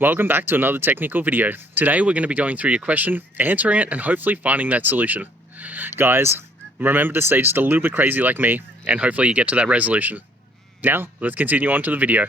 Welcome back to another technical video. Today we're going to be going through your question, answering it, and hopefully finding that solution. Guys, remember to stay just a little bit crazy like me, and hopefully you get to that resolution. Now, let's continue on to the video.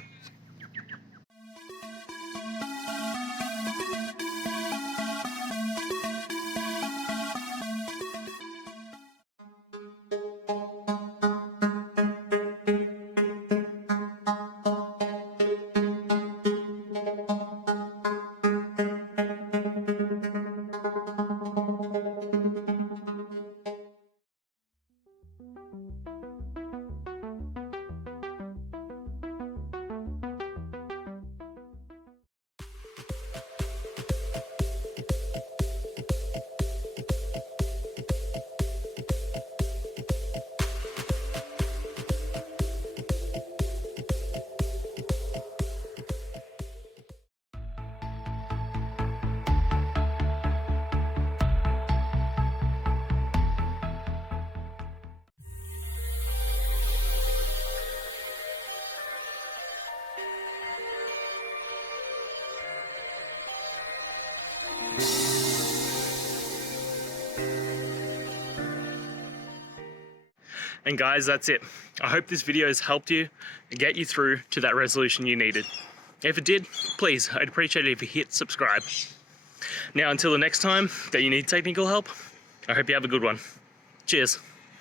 And guys, that's it. I hope this video has helped you and get you through to that resolution you needed. If it did, please, I'd appreciate it if you hit subscribe. Now, until the next time that you need technical help, I hope you have a good one. Cheers.